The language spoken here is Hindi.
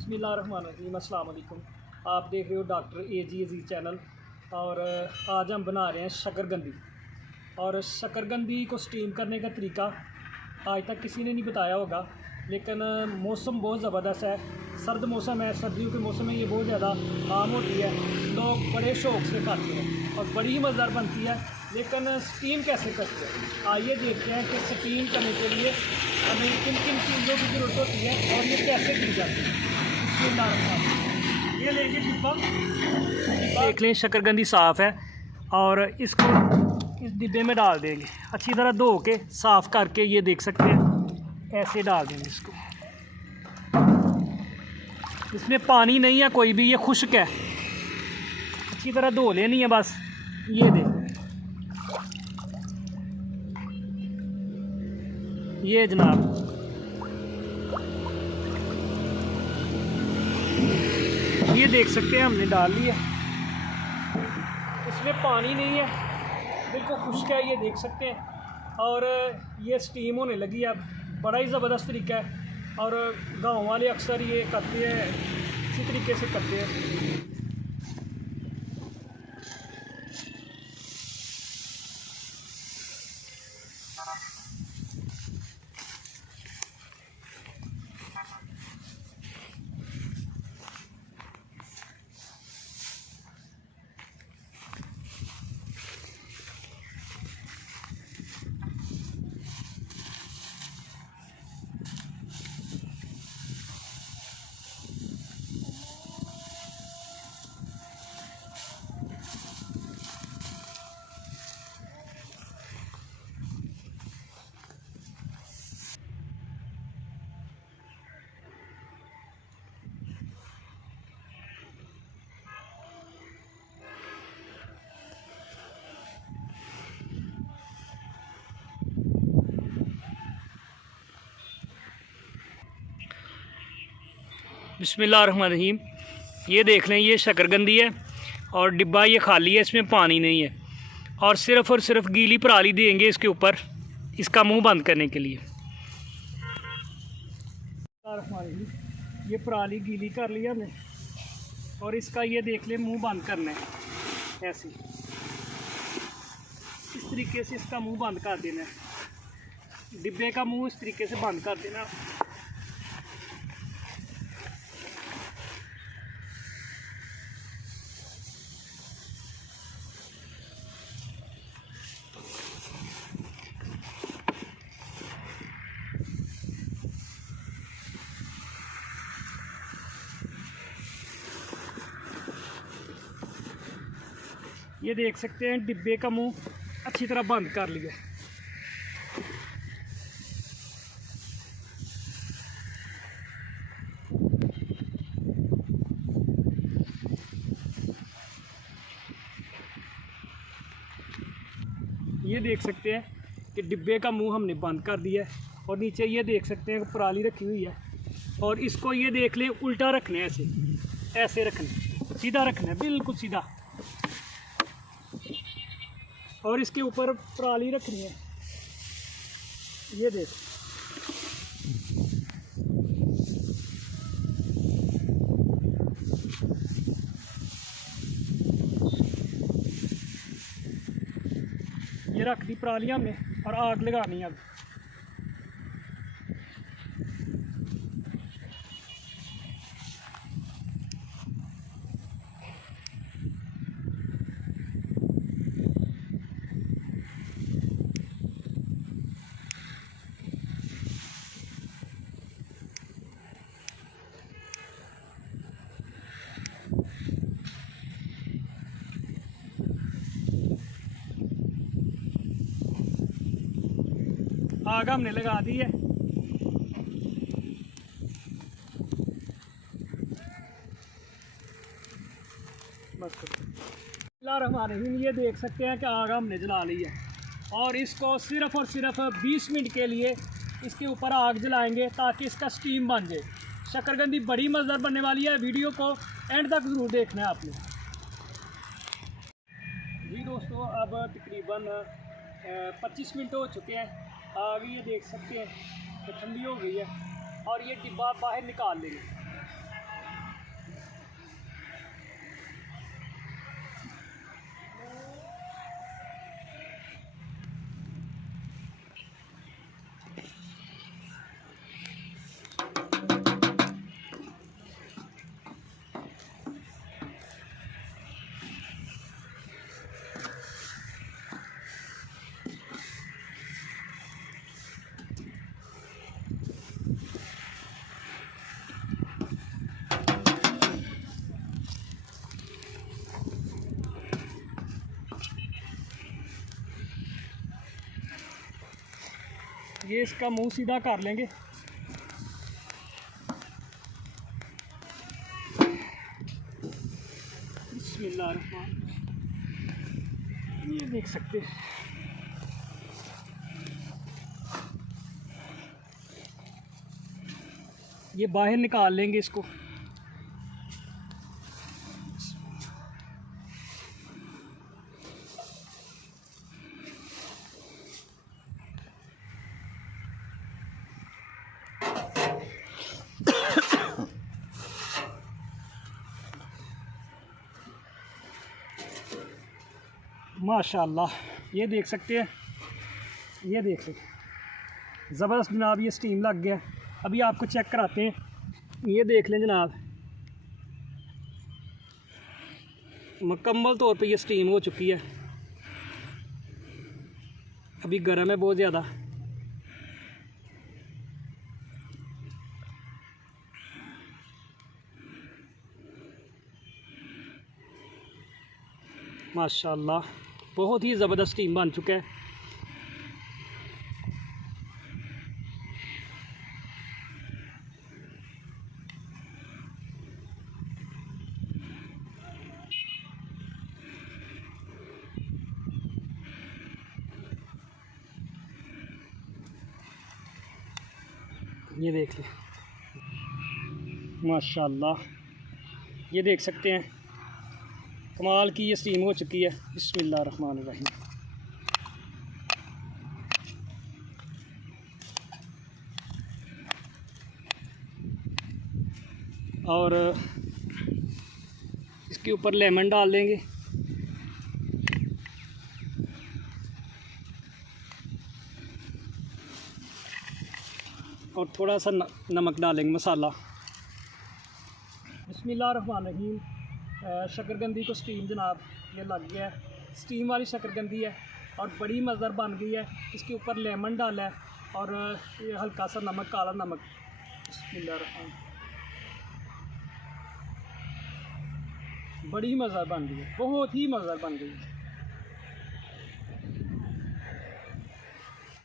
बिस्मिल्लाहिर्रहमानिर्रहीम। अस्सलाम वालेकुम। आप देख रहे हो डॉक्टर AG अजीज़ चैनल। और आज हम बना रहे हैं शकरकंदी। और शकरकंदी को स्टीम करने का तरीका आज तक किसी ने नहीं बताया होगा, लेकिन मौसम बहुत ज़बरदस्त है। सर्द मौसम है, सर्दियों के मौसम में ये बहुत ज़्यादा आम होती है, लोग बड़े शौक़ से खाते हैं और बड़ी ही मज़ेदार बनती है। लेकिन स्टीम कैसे करते हैं, आइए देखते हैं कि स्टीम करने के लिए हमें किन किन चीज़ों की ज़रूरत होती है और ये कैसे की जाती है। ये लेंगे डिब्बा, देख लें शकरकंदी साफ़ है और इसको इस डिब्बे में डाल देंगे। अच्छी तरह धो के साफ़ करके ये देख सकते हैं, ऐसे डाल देंगे इसको। इसमें पानी नहीं है कोई भी, ये खुश्क है। अच्छी तरह धो लेनी है बस। ये देख, ये जनाब ये देख सकते हैं हमने डाल लिया। इसमें पानी नहीं है, बिल्कुल खुश्क है, ये देख सकते हैं। और ये स्टीम होने लगी है। बड़ा ही ज़बरदस्त तरीका है और गांव वाले अक्सर ये करते हैं, इसी तरीके से करते हैं। बिस्मिल्लाहिर्रहमानिर्रहीम। ये देख लें, ये शकरकंदी है और डिब्बा ये खाली है, इसमें पानी नहीं है। और सिर्फ़ गीली पराली देंगे इसके ऊपर, इसका मुंह बंद करने के लिए। ये पराली गीली कर लिया हमने और इसका ये देख लें मुंह बंद करना है। ऐसे इस तरीके से इसका मुंह बंद कर देना है। डिब्बे का मुंह इस तरीके से बंद कर देना। ये देख सकते हैं डिब्बे का मुंह अच्छी तरह बंद कर लिया। ये देख सकते हैं कि डिब्बे का मुंह हमने बंद कर दिया है और नीचे ये देख सकते हैं कि पराली रखी हुई है। और इसको ये देख लें उल्टा रखना है, ऐसे ऐसे रखना है, सीधा रखना है, बिल्कुल सीधा। और इसके ऊपर पराली रखनी है। ये देख, ये रख दी परालियां में और आग लगानी है अब। आग हमने लगा दी है। ये देख सकते हैं कि आग हमने जला ली है और इसको सिर्फ़ और सिर्फ 20 मिनट के लिए इसके ऊपर आग जलाएंगे ताकि इसका स्टीम बन जाए। शकरकंदी बड़ी मज़ेदार बनने वाली है। वीडियो को एंड तक ज़रूर देखना है आपने। जी दोस्तों, अब तकरीबन 25 मिनट हो चुके हैं। आग ये देख सकते हैं तो ठंडी हो गई है और ये डिब्बा बाहर निकाल लेंगे। ये इसका मुंह सीधा कर लेंगे। बिस्मिल्लाहिर्रहमान, ये देख सकते हैं। ये बाहर निकाल लेंगे इसको। माशाल्लाह, ये देख सकते हैं, ये देख लें, ज़बरदस्त जनाब, ये स्टीम लग गया। अभी आपको चेक कराते हैं, ये देख लें जनाब, मुकम्मल तौर पे ये स्टीम हो चुकी है। अभी गर्म है बहुत ज़्यादा। माशाल्लाह, बहुत ही ज़बरदस्त स्टीम बन चुका है। ये देख लें, माशाल्लाह, ये देख सकते हैं, कमाल की ये स्टीम हो चुकी है। बिस्मिल्लाहिर्रहमानिर्रहीम। और इसके ऊपर लेमन डाल देंगे। और थोड़ा सा नमक डालेंगे, मसाला। बिस्मिल्लाहिर्रहमानिर्रहीम। शकरकंदी को स्टीम जनाब ये लग गया है, स्टीम वाली शकरकंदी है और बड़ी मज़ेदार बन गई है। इसके ऊपर लेमन डाला है और ये हल्का सा नमक, काला नमक। बिस्मिल्लाहिर्रहमानिर्रहीम, बड़ी मज़ेदार बन गई है, बहुत ही मज़ेदार बन गई है।